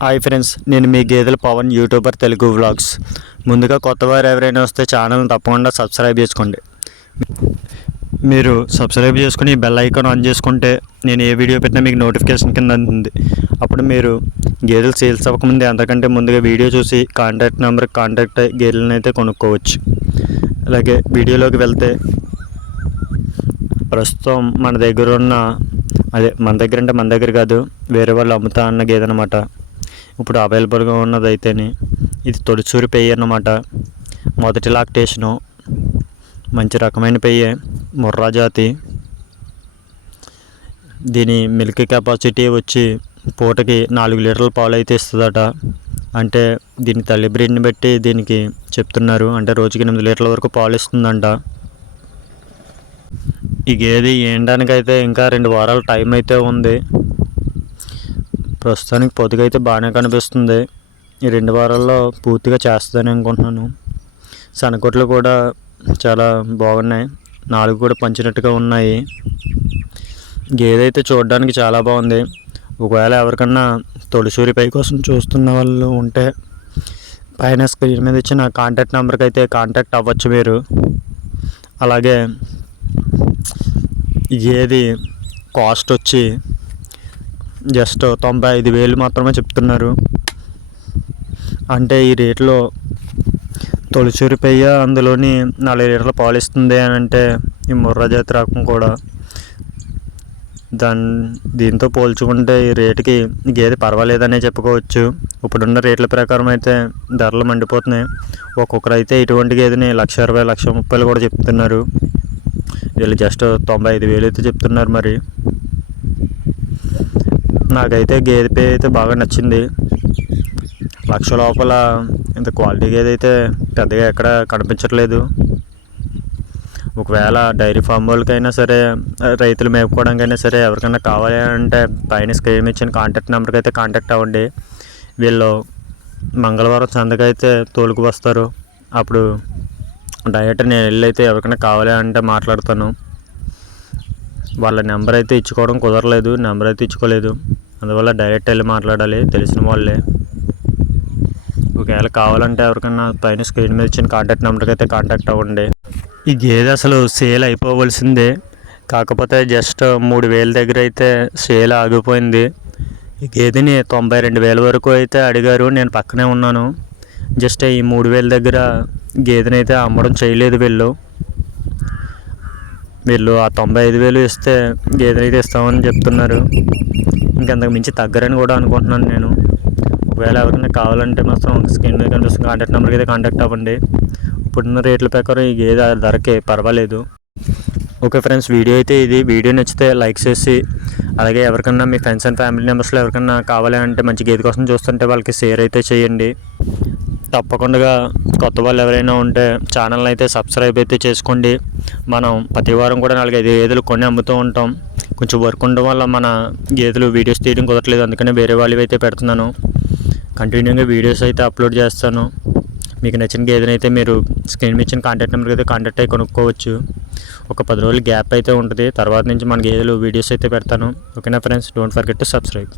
Hi friends, నేను మీ గేదెల Pawan YouTuber Telugu vlogs. ముందుగా కొత్తవారు ఎవరైనా వస్తే ఛానల్ని తప్పకుండా సబ్స్క్రైబ్ చేసుకోండి. మీరు సబ్స్క్రైబ్ చేసుకుని బెల్ ఐకాన్ ఆన్ చేసుకుంటే నేను ఏ వీడియో పెట్టినా మీకు నోటిఫికేషన్ కింద అందుతుంది. అప్పుడు మీరు గేదెలు సేల్స్ అవ్వకముందే అంతకంటే ముందుగా వీడియో చూసి కాంటాక్ట్ నెంబర్కి కాంటాక్ట్ అయ్యి గేదెలను అయితే కొనుక్కోవచ్చు. అలాగే వీడియోలోకి వెళ్తే ప్రస్తుతం మన దగ్గర ఉన్న మన దగ్గర కాదు, వేరే వాళ్ళు అమ్ముతా అన్న గేదె అనమాట. ఇప్పుడు అవైలబుల్గా ఉన్నది అయితేనే ఇది తొలిచూరి పెయ్యి అన్నమాట. మొదటి లాక్టేషను, మంచి రకమైన పెయ్యే, ముర్రా జాతి. దీని మిల్క్ కెపాసిటీ వచ్చి పూటకి 4 లీటర్ల పాలు అయితే ఇస్తుందట. అంటే దీని తల్లి బ్రీడ్ని బట్టి దీనికి చెప్తున్నారు, అంటే రోజుకి 8 లీటర్ల వరకు పాలు ఇస్తుందంట. ఈ గేదె ఏండానికైతే ఇంకా 2 వారాల టైం అయితే ఉంది. ప్రస్తుతానికి పొదుగైతే బాగానే కనిపిస్తుంది. ఈ 2 వారాల్లో పూర్తిగా చేస్తుందని అనుకుంటున్నాను. సనకొట్లు కూడా చాలా బాగున్నాయి, 4 కూడా పంచినట్టుగా ఉన్నాయి. గేదె అయితే చూడడానికి చాలా బాగుంది. ఒకవేళ ఎవరికన్నా తొలిసూరి పై కోసం చూస్తున్న వాళ్ళు ఉంటే పైన స్క్రీన్ మీద ఇచ్చిన కాంటాక్ట్ నెంబర్కి అయితే కాంటాక్ట్ అవ్వచ్చు మీరు. అలాగే గేదె కాస్ట్ వచ్చి జస్ట్ 95,000 మాత్రమే చెప్తున్నారు. అంటే ఈ రేట్లో తొలిచూరి పెయ్య, అందులోని 4 లీటర్ల పాలు ఇస్తుంది అని అంటే ఈ ముర్రా జాతి రకం కూడా దీంతో పోల్చుకుంటే ఈ రేటుకి గేదె పర్వాలేదనే చెప్పుకోవచ్చు. ఇప్పుడున్న రేట్ల ప్రకారం అయితే ధరలు మండిపోతున్నాయి. ఒక్కొక్కరు అయితే ఇటువంటి గేదెని 1,20,000, 1,30,000 కూడా చెప్తున్నారు. వీళ్ళు జస్ట్ 95,000 అయితే చెప్తున్నారు. మరి నాకైతే గేదె పే అయితే బాగా నచ్చింది. 1,00,000 లోపల ఇంత క్వాలిటీ గేదె అయితే పెద్దగా ఎక్కడ కనిపించట్లేదు. ఒకవేళ డైరీ ఫామ్ వాళ్ళకైనా సరే, రైతులు మేపుకోవడానికైనా సరే, ఎవరికైనా కావాలి అంటే పైన స్క్రీన్ ఇచ్చిన కాంటాక్ట్ నెంబర్కి అయితే కాంటాక్ట్ అవ్వండి. వీళ్ళు మంగళవారం సంతకైతే తోలుకు వస్తారు. అప్పుడు డైరెక్ట్ నేను వెళ్ళి అయితే ఎవరికైనా కావాలి అంటే మాట్లాడతాను. వాళ్ళ నెంబర్ అయితే ఇచ్చుకోవడం కుదరలేదు, నెంబర్ అయితే ఇచ్చుకోలేదు. అందువల్ల డైరెక్ట్ వెళ్ళి మాట్లాడాలి, తెలిసిన వాళ్ళే. ఒకవేళ కావాలంటే ఎవరికైనా పైన స్క్రీన్ మీద ఇచ్చిన కాంటాక్ట్ నెంబర్కి అయితే కాంటాక్ట్ అవ్వండి. ఈ గేదె అసలు సేల్ అయిపోవలసిందే, కాకపోతే జస్ట్ 3,000 దగ్గర అయితే సేల్ ఆగిపోయింది. ఈ గేదెని 92,000 వరకు అయితే అడిగారు. నేను పక్కనే ఉన్నాను. జస్ట్ ఈ 3,000 దగ్గర గేదెని అయితే అమ్మడం చేయలేదు వీళ్ళు ఆ 95,000 ఇస్తే గేదెని అయితే ఇస్తామని చెప్తున్నారు. ఇంకంతకు మించి తగ్గరని కూడా అనుకుంటున్నాను నేను. ఒకవేళ ఎవరైనా కావాలంటే మాత్రం స్క్రీన్ మీద కనిపిస్తున్న కాంటాక్ట్ నెంబర్కి అయితే కాంటాక్ట్ అవ్వండి. ఇప్పుడున్న రేట్ల ప్రకారం ఈ గేదె ధరకే పర్వాలేదు. ఓకే ఫ్రెండ్స్, వీడియో అయితే ఇది. వీడియో నచ్చితే లైక్ చేసి, అలాగే ఎవరికన్నా మీ ఫ్రెండ్స్ అండ్ ఫ్యామిలీ మెంబర్స్లో ఎవరికన్నా కావాలి అంటే మంచి గేదె కోసం చూస్తుంటే వాళ్ళకి షేర్ అయితే చేయండి. తప్పకుండా కొత్త వాళ్ళు ఎవరైనా ఉంటే ఛానల్ని అయితే సబ్స్క్రైబ్ అయితే చేసుకోండి. మనం ప్రతి వారం కూడా 4-5 గేదెలు కొని అమ్ముతూ ఉంటాం. కొంచెం వర్క్ ఉండడం వల్ల మన గేదెలు వీడియోస్ తీయడం కుదరట్లేదు, అందుకనే వేరే వాళ్ళవి అయితే పెడుతున్నాను. కంటిన్యూగా వీడియోస్ అయితే అప్లోడ్ చేస్తాను. మీకు నచ్చిన గేదెని అయితే మీరు స్క్రీన్ ఇచ్చిన కాంటాక్ట్ నెంబర్కి అయితే కాంటాక్ట్ అయ్యి కొనుక్కోవచ్చు. ఒక 10 రోజులు గ్యాప్ అయితే ఉంటుంది. తర్వాత నుంచి మన గేదెలు వీడియోస్ అయితే పెడతాను. ఓకేనా friends, don't forget to subscribe.